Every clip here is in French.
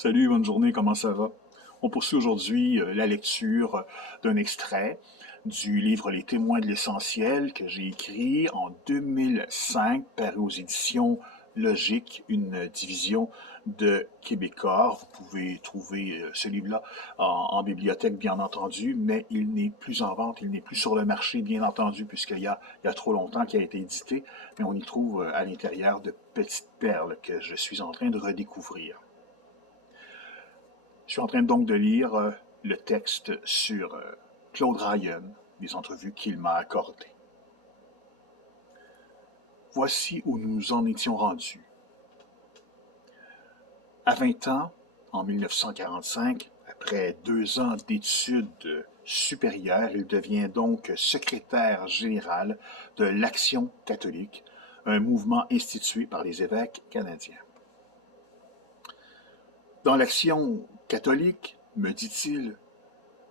Salut, bonne journée, comment ça va? On poursuit aujourd'hui la lecture d'un extrait du livre Les Témoins de l'Essentiel que j'ai écrit en 2005, paru aux éditions Logique, une division de Québécois. Vous pouvez trouver ce livre-là en bibliothèque, bien entendu, mais il n'est plus en vente, il n'est plus sur le marché, bien entendu, puisqu'il y a trop longtemps qu'il a été édité, mais on y trouve à l'intérieur de petites perles que je suis en train de redécouvrir. Je suis en train donc de lire le texte sur Claude Ryan, des entrevues qu'il m'a accordées. Voici où nous en étions rendus. À 20 ans, en 1945, après 2 ans d'études supérieures, il devient donc secrétaire général de l'Action catholique, un mouvement institué par les évêques canadiens. Dans l'Action catholique, me dit-il,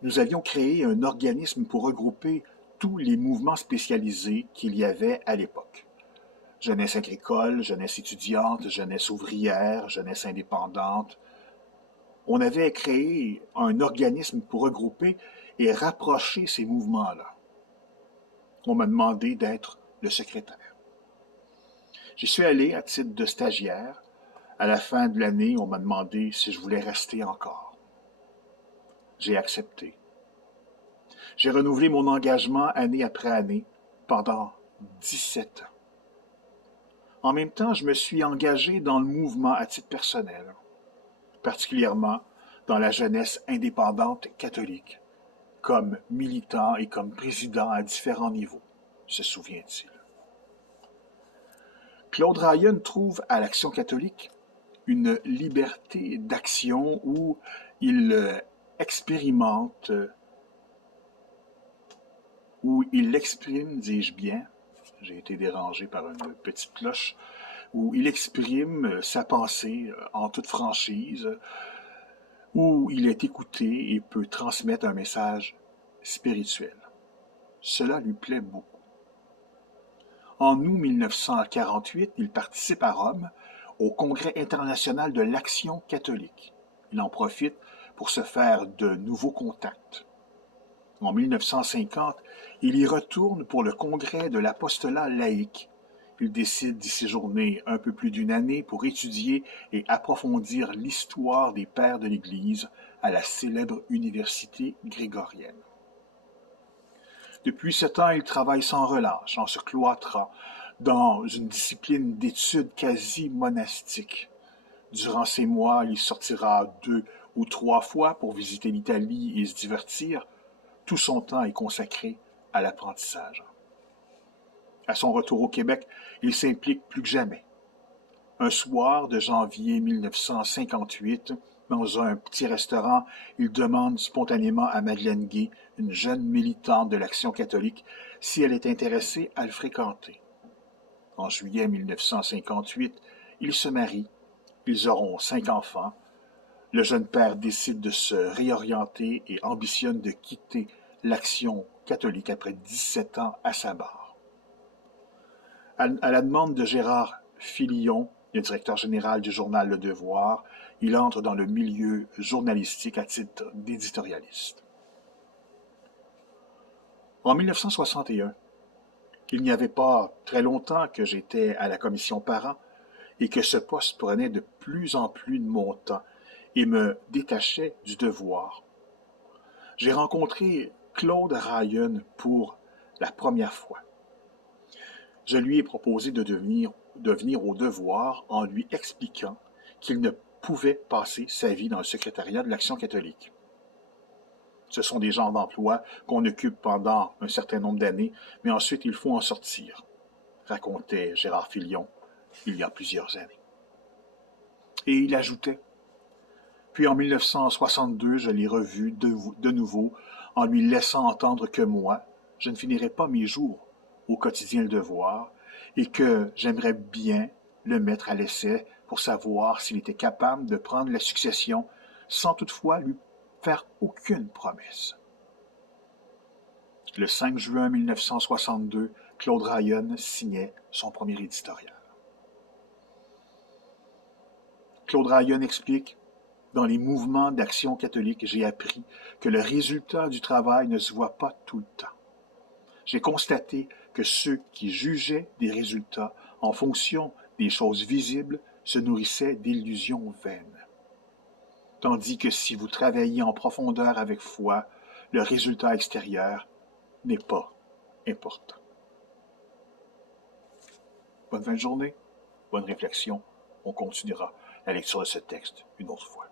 nous avions créé un organisme pour regrouper tous les mouvements spécialisés qu'il y avait à l'époque. Jeunesse agricole, jeunesse étudiante, jeunesse ouvrière, jeunesse indépendante. On avait créé un organisme pour regrouper et rapprocher ces mouvements-là. On m'a demandé d'être le secrétaire. J'y suis allé à titre de stagiaire. À la fin de l'année, on m'a demandé si je voulais rester encore. J'ai accepté. J'ai renouvelé mon engagement année après année pendant 17 ans. En même temps, je me suis engagé dans le mouvement à titre personnel, particulièrement dans la jeunesse indépendante catholique, comme militant et comme président à différents niveaux, se souvient-il. Claude Ryan trouve à l'Action catholique une liberté d'action où il expérimente, où il exprime, dis-je bien, j'ai été dérangé par une petite cloche, où il exprime sa pensée en toute franchise, où il est écouté et peut transmettre un message spirituel. Cela lui plaît beaucoup. En août 1948, il participe à Rome au Congrès international de l'Action catholique. Il en profite pour se faire de nouveaux contacts. En 1950, il y retourne pour le Congrès de l'apostolat laïque. Il décide d'y séjourner un peu plus d'une année pour étudier et approfondir l'histoire des pères de l'Église à la célèbre université grégorienne. Depuis ce temps, il travaille sans relâche en se cloîtrant dans une discipline d'études quasi monastique. Durant ces mois, il sortira 2 ou 3 fois pour visiter l'Italie et se divertir. Tout son temps est consacré à l'apprentissage. À son retour au Québec, il s'implique plus que jamais. Un soir de janvier 1958, dans un petit restaurant, il demande spontanément à Madeleine Gay, une jeune militante de l'Action catholique, si elle est intéressée à le fréquenter. En juillet 1958, ils se marient. Ils auront 5 enfants. Le jeune père décide de se réorienter et ambitionne de quitter l'Action catholique après 17 ans à sa barre. À la demande de Gérard Filion, le directeur général du journal Le Devoir, il entre dans le milieu journalistique à titre d'éditorialiste. En 1961, il n'y avait pas très longtemps que j'étais à la commission parents et que ce poste prenait de plus en plus de mon temps et me détachait du devoir. J'ai rencontré Claude Ryan pour la première fois. Je lui ai proposé de venir au devoir en lui expliquant qu'il ne pouvait passer sa vie dans le secrétariat de l'Action catholique. Ce sont des genres d'emploi qu'on occupe pendant un certain nombre d'années, mais ensuite il faut en sortir, racontait Gérard Filion il y a plusieurs années. Et il ajoutait, puis en 1962, je l'ai revu de nouveau en lui laissant entendre que moi, je ne finirais pas mes jours au quotidien Le Devoir et que j'aimerais bien le mettre à l'essai pour savoir s'il était capable de prendre la succession sans toutefois lui faire aucune promesse. Le 5 juin 1962, Claude Ryan signait son premier éditorial. Claude Ryan explique Dans les mouvements d'action catholique, j'ai appris que le résultat du travail ne se voit pas tout le temps. J'ai constaté que ceux qui jugeaient des résultats en fonction des choses visibles se nourrissaient d'illusions vaines. Tandis que si vous travaillez en profondeur avec foi, le résultat extérieur n'est pas important. Bonne fin de journée, bonne réflexion. On continuera la lecture de ce texte une autre fois.